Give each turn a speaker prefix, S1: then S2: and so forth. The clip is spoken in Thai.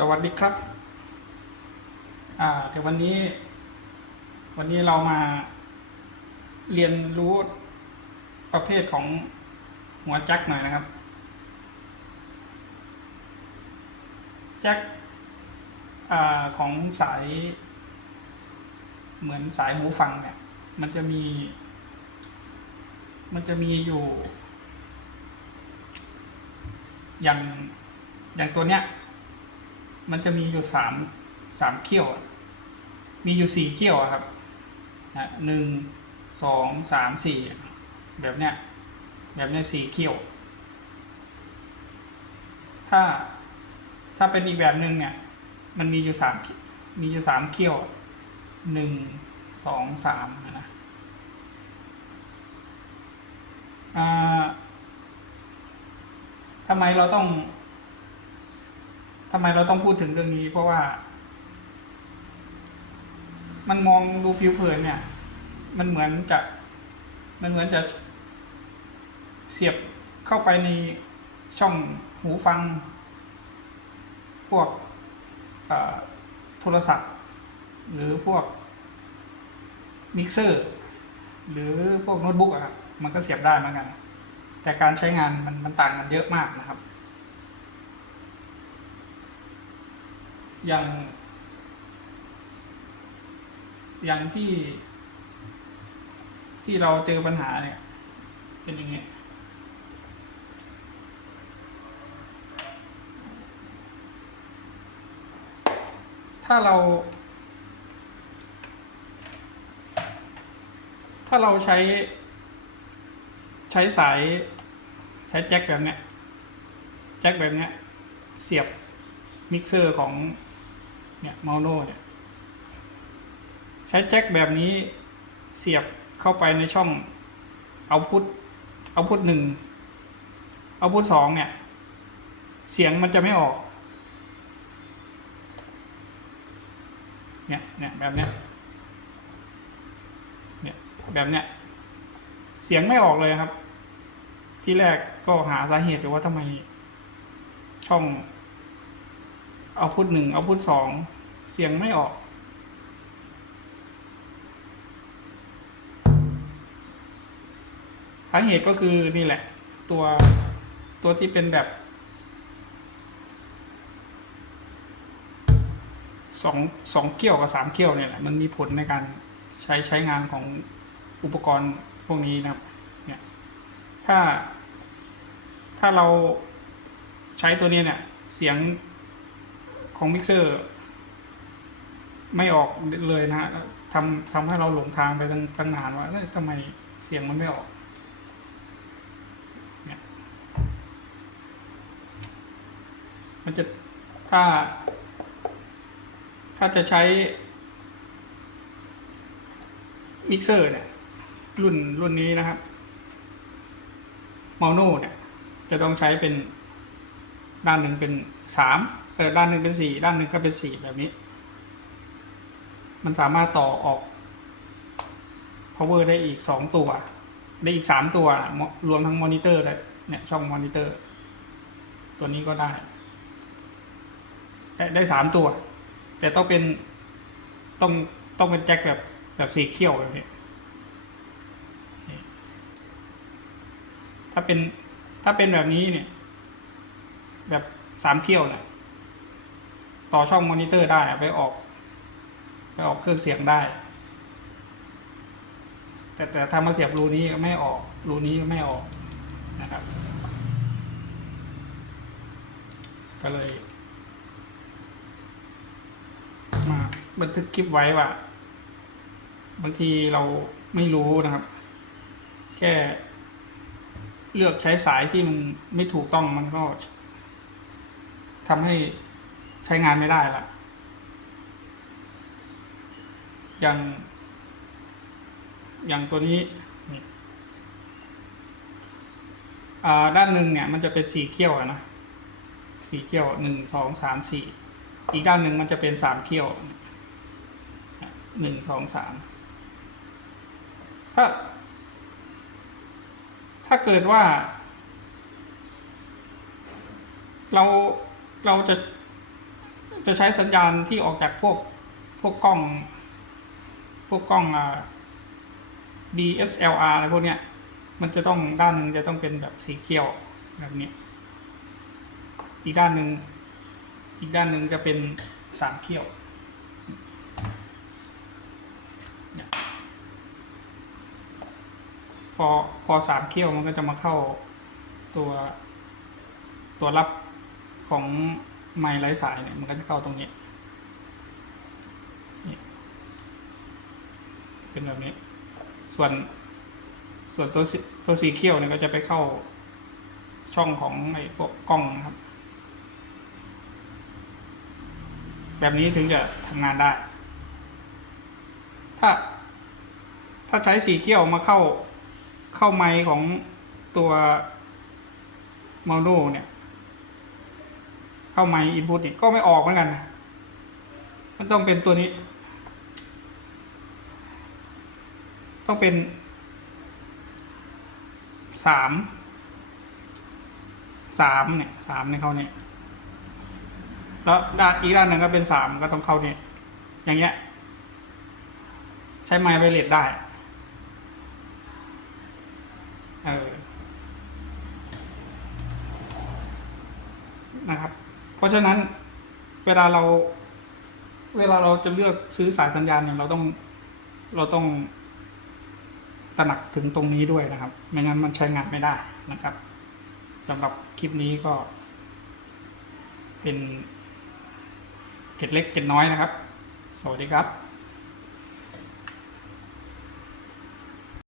S1: สวัสดีครับ อ่าเดี๋ยววันนี้ วันนี้เรามาเรียนรู้ประเภทของหัวแจ็คหน่อยนะครับ แจ็คอ่าของสาย เหมือนสายหูฟังเนี่ย มันจะมี มันจะมีอยู่ อย่าง อย่างตัวเนี้ย มันจะมีอยู่สามสามเขี้ยว มีอยู่สี่เขี้ยวครับนะหนึ่งสองสามสี่แบบเนี้ยแบบเนี้ยสี่เขี้ยว ถ้าถ้าเป็นอีกแบบหนึ่งเนี่ย มันมีอยู่สามมีอยู่สามเขี้ยวหนึ่งสองสามนะทำไมเราต้อง ทำไมเราต้องพูดถึงเรื่องนี้ เพราะว่า มันมองดูผิวเผินเนี่ย มันเหมือนจะ มันเหมือนจะเสียบเข้าไปในช่องหูฟัง พวกโทรศัพท์ หรือพวกมิกเซอร์ หรือพวกโน้ตบุ๊กอะครับมันก็เสียบได้เหมือนกัน แต่การใช้งานมันมันต่างกันเยอะมากนะครับ อย่าง อย่างที่ ที่เราเจอปัญหาเนี่ย เป็นย่างเงี้ยถ้าเรา ถ้าเราใช้ ใช้สายใช้แจ็คแบบเนี้ยแจ็คแบบเนี้ย เสียบมิกเซอร์ของ เนี่ยมาโน่เนี่ยใช้แจ็คแบบนี้เสียบเข้าไปในช่องเอาพุทเอาพุทหนึ่งเอาพุทสองเนี่ย เสียงมันจะไม่ออก เนี่ยเนี่ยแบบเนี้ยเนี่ยแบบเนี้ยเสียงไม่ออกเลยครับ ที่แรกก็หาสาเหตุอยู่ว่าทำไมช่อง เอาพุทหนึ่งเอาพุทสองเสียงไม่ออก สาเหตุก็คือนี่แหละ ตัวตัวที่เป็นแบบสองสองเกี่ยวกับสามเกี่ยวเนี่ยแหละมันมีผลในการใช้ใช้งานของอุปกรณ์พวกนี้นะครับเนี่ยถ้าถ้าเราใช้ตัวนี้เนี่ย เสียง ของมิกเซอร์ ไม่ออกเลยนะฮะทำทำให้เราหลงทางไปตั้งตั้งนานว่าทำไมเสียงมันไม่ออกเนี่ยมันจะถ้า ถ้าจะใช้มิกเซอร์เนี่ย รุ่นรุ่นนี้นะครับมาโนเนี่ย จะต้องใช้เป็นด้านหนึ่งเป็นสาม เออด้านหนึ่งเป็นสี่ด้านหนึ่งก็เป็นสี่แบบนี้ มันสามารถต่อออก power ได้อีกสองตัว ได้อีกสามตัว รวมทั้งมอนิเตอร์เลยเนี่ยช่องมอนิเตอร์ ตัวนี้ก็ได้ ได้ได้สามตัว แต่ต้องเป็นต้องต้องเป็นแจ็คแบบแบบสีเขียวแบบนี้ถ้าเป็นถ้าเป็นแบบนี้เนี่ย แบบสามเขี้ยวเนี่ย ต่อช่องมอนิเตอร์ได้ไปออก ไปออกเครื่องเสียงได้ แต่แต่ถ้ามาเสียบรูนี้ไม่ออกรูนี้ไม่ออกนะครับ ก็เลย มาบันทึกคลิปไว้ว่า บางทีเราไม่รู้นะครับ แค่เลือกใช้สายที่มันไม่ถูกต้องมันก็ทำให้ ใช้งานไม่ได้ละอย่าง อย่างตัวนี้อ่าด้านหนึ่งเนี่ยมันจะเป็นสีเขี้ยวนะสีเขี้ยวหนึ่งสองสามสี่อีกด้านหนึ่งมันจะเป็นสามเขี้ยวหนึ่งสองสามถ้า ถ้าเกิดว่า เราเราจะ จะใช้สัญญาณที่ออกจากพวกพวกกล้อง พวกกล้องอ่า DSLR อะไรพวกเนี้ย มันจะต้องด้านหนึ่งจะต้องเป็นแบบสีเขียวแบบนี้ อีกด้านหนึ่งอีกด้านหนึ่งจะเป็นสามเขียวพอพอสามเขียวมันก็จะมาเข้าตัวตัวรับของ ไมค์ไร้สายเนี่ยมันก็จะเข้าตรงนี้นี่เป็นแบบนี้ ส่วนส่วนตัวสีตัวสีเขียวเนี่ยก็จะไปเข้าช่องของไอ้พวกกล้องนะครับ แบบนี้ถึงจะทำงานได้ ถ้า ถ้าใช้สีเขียวมาเข้าเข้าไมค์ของตัวมาโนเนี่ย เข้าไมค์อินพุตนี่ก็ไม่ออกเหมือนกัน มันต้องเป็นตัวนี้ ต้องเป็นสามสามเนี่ยสามในเขาเนี่ยแล้วด้านอีกด้านหนึ่งก็เป็นสามก็ต้องเข้าเนี่ยอย่างเงี้ย ใช้ไม้ไวเลสได้เออนะครับ เพราะฉะนั้นเวลาเรา เวลาเราจะเลือกซื้อสายสัญญาณเนี่ยเราต้องเราต้องตระหนักถึงตรงนี้ด้วยนะครับ ไม่งั้นมันใช้งานไม่ได้นะครับสำหรับคลิปนี้ก็ เป็นเกร็ดเล็กเกร็ดน้อยนะครับ สวัสดีครับ